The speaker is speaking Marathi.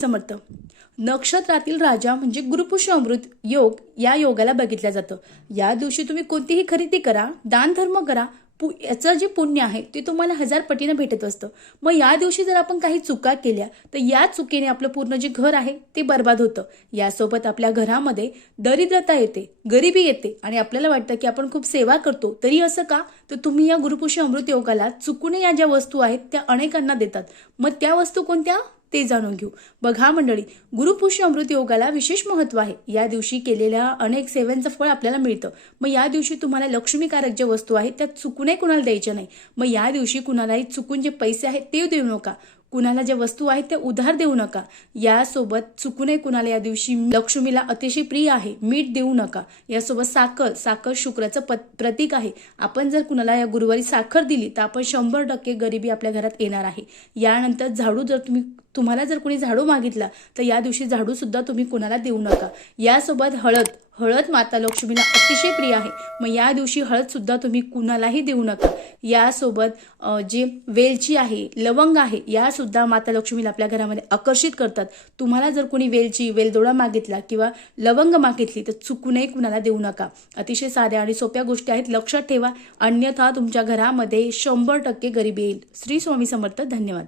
समर्थ. नक्षत्रातील राजा म्हणजे गुरुपुष्य अमृत योग या योगाला बघितलं जातं. या दिवशी तुम्ही कोणतीही खरेदी करा, दान धर्म करा, याचं जे पुण्य आहे ते तुम्हाला 1000 पटीनं भेटत असतं. मग या दिवशी जर आपण काही चुका केल्या तर या चुकीने आपलं पूर्ण जे घर आहे ते बर्बाद होतं. यासोबत आपल्या घरामध्ये दरिद्रता येते, गरिबी येते आणि आपल्याला वाटतं की आपण खूप सेवा करतो, तरी असं का? तर तुम्ही या गुरुपुष्य अमृत योगाला चुकून या ज्या वस्तू आहेत त्या अनेकांना देतात. मग त्या वस्तू कोणत्या ते जाणून घेऊ. बघा मंडळी, गुरुपुष्य अमृत योगाला विशेष महत्व आहे. या दिवशी केलेल्या अनेक सेवांचं फळ आपल्याला मिळतं. मग या दिवशी तुम्हाला लक्ष्मीकारक ज्या वस्तू आहेत त्या चुकूनही कुणाला द्यायच्या नाही. मग या दिवशी कुणालाही चुकून जे पैसे आहेत ते देऊ नका, कुणाला ज्या वस्तू आहेत त्या उधार देऊ नका. यासोबत चुकूनही कुणाला या दिवशी लक्ष्मीला अतिशय प्रिय आहे मीठ देऊ नका. यासोबत साखर शुक्राचं प्रतीक आहे. आपण जर कुणाला या गुरुवारी साखर दिली तर आपण 100% गरिबी आपल्या घरात येणार आहे. यानंतर झाडू जर तुम्हाला जर कोणी झाडू मागितला तर या दिवशी झाडू सुद्धा तुम्ही कुणाला देऊ नका. यासोबत हळद माता लक्ष्मीला अतिशय प्रिय आहे. मग या दिवशी हळद सुद्धा तुम्ही कुणालाही देऊ नका. यासोबत जे वेलची आहे, लवंग आहे, या सुद्धा माता लक्ष्मीला आपल्या घरामध्ये आकर्षित करतात. तुम्हाला जर कोणी वेलदोडा मागितला किंवा लवंग मागितली तर चुकूनही कुणाला देऊ नका. अतिशय साध्या आणि सोप्या गोष्टी आहेत, लक्षात ठेवा, अन्यथा तुमच्या घरामध्ये 100% गरिबी येईल. श्री स्वामी समर्थ. धन्यवाद.